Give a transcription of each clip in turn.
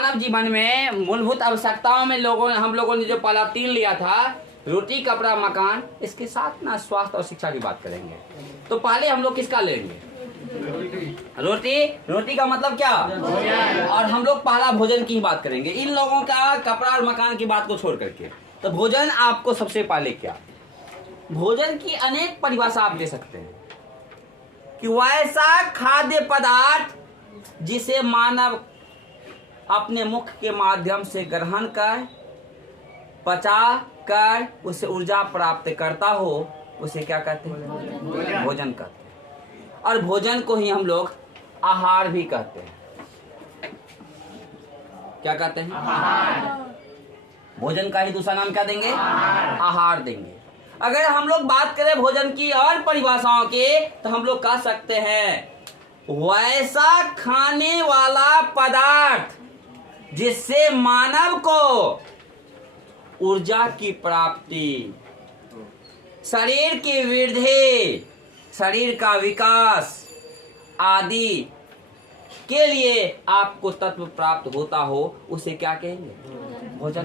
मानव जीवन में मूलभूत आवश्यकताओं में हम लोगों ने जो पहला 3 लिया था, रोटी, कपड़ा, मकान, इसके साथ ना स्वास्थ्य और शिक्षा की बात करेंगे। तो पहले हम लोग किसका लेंगे? रोटी का मतलब क्या? और हम लोग पहला भोजन की ही बात करेंगे, इन लोगों का कपड़ा और मकान की बात को छोड़ करके। तो भोजन आपको सबसे पहले क्या? भोजन की अनेक परिभाषा आप दे सकते हैं कि वैसा खाद्य पदार्थ जिसे मानव अपने मुख के माध्यम से ग्रहण कर, पचा कर उसे ऊर्जा प्राप्त करता हो, उसे क्या कहते हैं? भोजन कहते हैं। और भोजन को ही हम लोग आहार भी कहते हैं। क्या कहते हैं? आहार। भोजन का ही दूसरा नाम क्या देंगे? आहार देंगे। अगर हम लोग बात करें भोजन की और परिभाषाओं के, तो हम लोग कह सकते हैं वैसा खाने वाला पदार्थ जिससे मानव को ऊर्जा की प्राप्ति, शरीर की वृद्धि, शरीर का विकास आदि के लिए आपको तत्व प्राप्त होता हो, उसे क्या कहेंगे? भोजन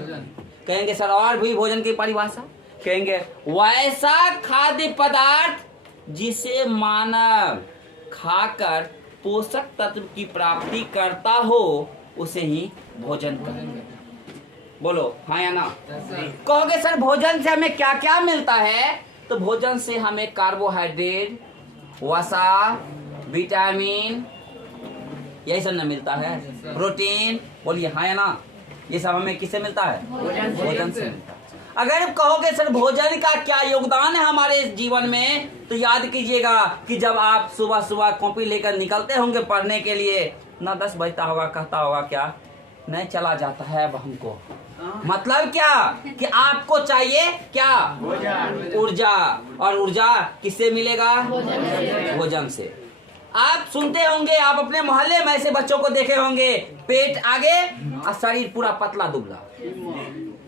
कहेंगे। सर और भी भोजन की परिभाषा कहेंगे वैसा खाद्य पदार्थ जिसे मानव खाकर पोषक तत्व की प्राप्ति करता हो, उसे ही भोजन कहेंगे। बोलो हाँ या ना? कहोगे सर भोजन से हमें क्या क्या मिलता है? तो भोजन से हमें कार्बोहाइड्रेट, वसा, विटामिन, यही सब न मिलता है। प्रोटीन, बोलिए हाँ या ना? ये सब हमें किससे मिलता है? भोजन से मिलता है। अगर कहोगे सर भोजन का क्या योगदान है हमारे जीवन में, तो याद कीजिएगा कि जब आप सुबह सुबह कॉपी लेकर निकलते होंगे पढ़ने के लिए, ना 10 बजता होगा, कहता होगा क्या नहीं चला जाता है अब हमको। मतलब क्या कि आपको चाहिए क्या? ऊर्जा। और ऊर्जा किससे मिलेगा? भोजन से। आप सुनते होंगे, आप अपने मोहल्ले में ऐसे बच्चों को देखे होंगे, पेट आगे और शरीर पूरा पतला दुबला,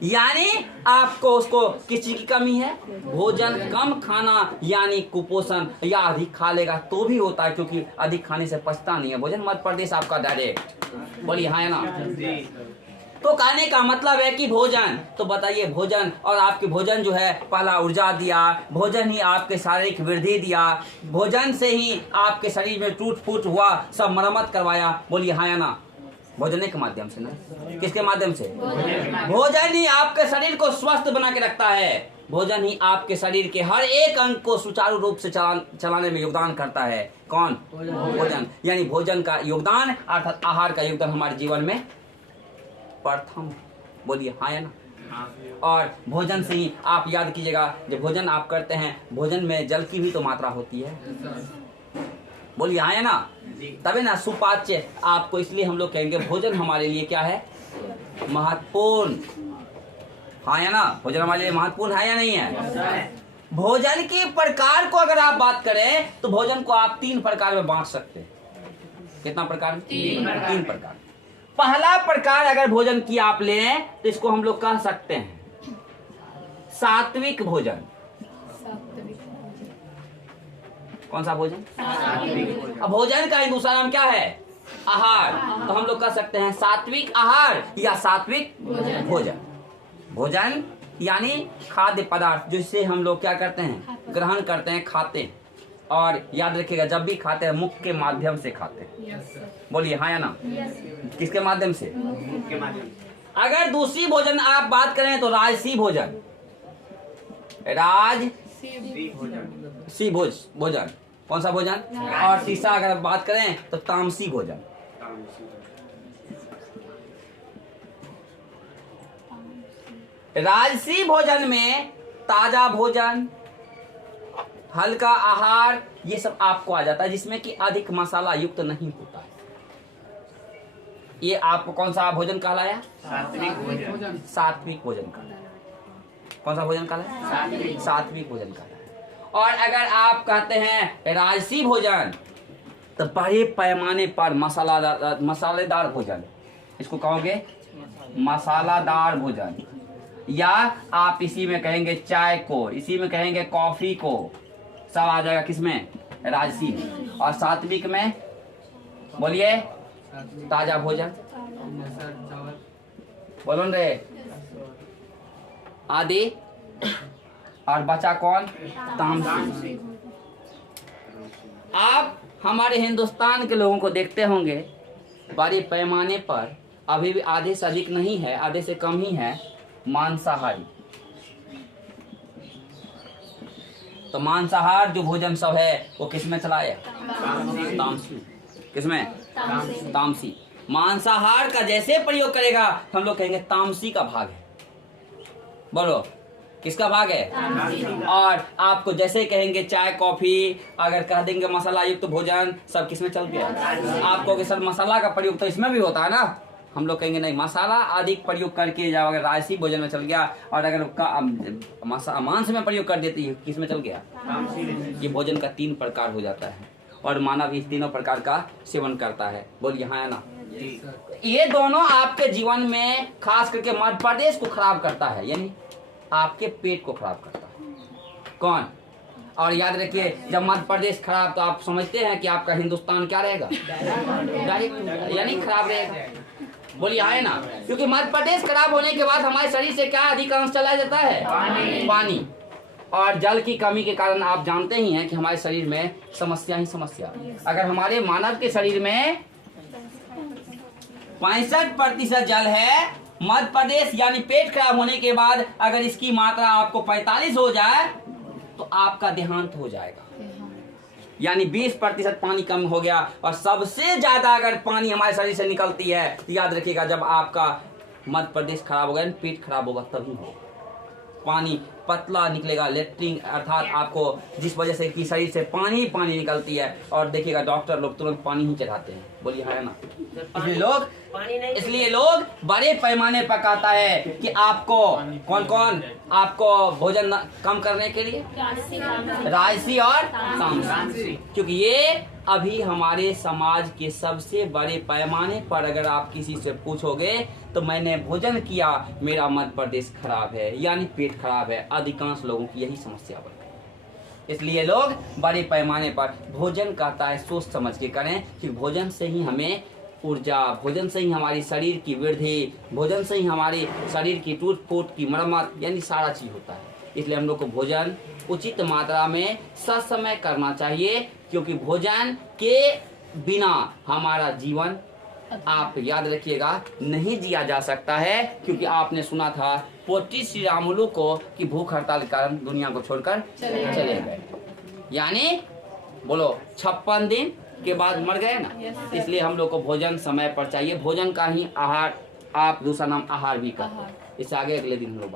यानी आपको उसको किस चीज की कमी है? भोजन कम खाना, यानी कुपोषण। या अधिक खा लेगा तो भी होता है, क्योंकि अधिक खाने से पचता नहीं है भोजन। मध्य प्रदेश आपका डायरेक्ट, बोलिए हाँ या ना? तो कहने का मतलब है कि भोजन, तो बताइए भोजन और आपके भोजन जो है पहला ऊर्जा दिया, भोजन ही आपके शारीरिक वृद्धि दिया, भोजन से ही आपके शरीर में टूट फूट हुआ, सब मरम्मत करवाया। बोलिए हाँ या ना? भोजन के माध्यम से ना? किसके माध्यम से? भोजन ही आपके शरीर को स्वस्थ बना के रखता है। भोजन ही आपके शरीर के हर एक अंग को सुचारू रूप से चलाने में योगदान करता है। कौन? भोजन। यानी भोजन का योगदान अर्थात आहार का योगदान हमारे जीवन में प्रथम। बोलिए हाँ या ना? और भोजन से ही आप याद कीजिएगा, जब भोजन आप करते हैं, भोजन में जल की भी तो मात्रा होती है। बोलिए हाँ या ना? तभी ना सुपाच्य आपको, इसलिए हम लोग कहेंगे भोजन हमारे लिए क्या है? महत्वपूर्ण। हाँ या ना? भोजन हमारे लिए महत्वपूर्ण है या नहीं है? भोजन के प्रकार को अगर आप बात करें, तो भोजन को आप 3 प्रकार में बांट सकते हैं। कितना प्रकार? 3 प्रकार। पहला प्रकार अगर भोजन की आप लें, तो इसको हम लोग कह सकते हैं सात्विक भोजन। कौन सा भोजन? अब भोजन का दूसरा नाम क्या है? आहार। तो हम लोग कह सकते हैं सात्विक आहार या सात्विक भोजन। भोजन यानी खाद्य पदार्थ जिससे हम लोग क्या करते हैं? ग्रहण करते हैं, खाते हैं। और याद रखिएगा, जब भी खाते हैं मुख के माध्यम से खाते हैं। बोलिए हाँ या ना? किसके माध्यम से? मुख के माध्यम से। अगर दूसरी भोजन आप बात करें तो राजसी भोजन, सी भोजन। कौन सा भोजन? और तीसरा अगर बात करें तो तामसी भोजन। राजसी भोजन में ताजा भोजन, हल्का आहार, ये सब आपको आ जाता है, जिसमें कि अधिक मसाला युक्त नहीं होता है। ये आपको कौन सा भोजन कहलाया? सात्विक भोजन। सात्विक भोजन कहलाया। कौन सा भोजन कहलाया? सात्विक भोजन कहलाया। और अगर आप कहते हैं राजसी भोजन, तो बड़े पैमाने पर मसालेदार भोजन, इसको कहोगे मसालादार भोजन। या आप इसी में कहेंगे चाय को, इसी में कहेंगे कॉफी को, सब आ जाएगा किसमें? राजसी में। और सात्विक में बोलिए ताजा भोजन, बोलो रे। आदि और बचा कौन? तामसी। आप हमारे हिंदुस्तान के लोगों को देखते होंगे बड़े पैमाने पर अभी भी आधे से अधिक नहीं है, आधे से कम ही है मांसाहारी। तो मांसाहार जो भोजन सब है वो किसमें चला है? तामसी। किसमें? तामसी। मांसाहार का जैसे प्रयोग करेगा हम लोग कहेंगे तामसी का भाग है। बोलो किसका भाग है? और आपको जैसे कहेंगे चाय कॉफी, अगर कह देंगे मसाला युक्त भोजन, सब किसमें चल गया? आपको कि सर मसाला का प्रयोग तो इसमें भी होता है ना, हम लोग कहेंगे नहीं, मसाला अधिक प्रयोग करके जब अगर राजसी भोजन में चल गया और अगर मांस में प्रयोग कर देती है किसमें चल गया? ये भोजन का 3 प्रकार हो जाता है और मानव इस तीनों प्रकार का सेवन करता है। बोलिए हाँ या ना? ये दोनों आपके जीवन में खास करके मध्य प्रदेश को खराब करता है, यानी आपके पेट को खराब करता है। कौन? और याद रखिए जब मध्य प्रदेश खराब तो आप समझते हैं कि आपका हिंदुस्तान क्या रहेगा? यानी खराब रहेगा। बोलिए हाँ है ना? क्योंकि मध्य प्रदेश खराब होने के बाद हमारे शरीर से क्या अधिकांश चला जाता है? पानी। और जल की कमी के कारण आप जानते ही हैं कि हमारे शरीर में समस्या ही समस्या। अगर हमारे मानव के शरीर में 65% जल है, मध्य प्रदेश यानी पेट खराब होने के बाद अगर इसकी मात्रा आपको 45 हो जाए तो आपका देहांत हो जाएगा। यानी 20% पानी कम हो गया। और सबसे ज्यादा अगर पानी हमारे शरीर से निकलती है तो याद रखिएगा जब आपका मध्य प्रदेश खराब होगा, पेट खराब होगा, तभी होगा। पानी पतला निकलेगा, लेट्रिन अर्थात आपको जिस वजह से कि शरीर से पानी निकलती है। और देखिएगा डॉक्टर लोग तुरंत पानी ही चढ़ाते हैं। बोलिए हाँ ना? इसलिए लोग बड़े पैमाने पर कहता है कि आपको कौन आपको भोजन कम करने के लिए राजसी और तामसी, क्योंकि ये अभी हमारे समाज के सबसे बड़े पैमाने पर अगर आप किसी से पूछोगे तो मैंने भोजन किया, मेरा मध्य प्रदेश खराब है, यानी पेट खराब है। अधिकांश लोगों की यही समस्या बन गई। इसलिए लोग बड़े पैमाने पर भोजन कहता है सोच समझ के करें, कि भोजन से ही हमें ऊर्जा, भोजन से ही हमारी शरीर की वृद्धि, भोजन से ही हमारी शरीर की टूट फूट की मरम्मत, यानी सारा चीज होता है। इसलिए हम लोग को भोजन उचित मात्रा में ससमय करना चाहिए, क्योंकि भोजन के बिना हमारा जीवन आप याद रखिएगा नहीं जिया जा सकता है। क्योंकि आपने सुना था पोटी श्री रामुलु को कि भूख हड़ताल के कारण दुनिया को छोड़कर चले गए, यानी बोलो 56 दिन के बाद मर गए ना। इसलिए हम लोग को भोजन समय पर चाहिए। भोजन का ही आहार, आप दूसरा नाम आहार भी करते हैं। इससे आगे अगले दिन हम लोग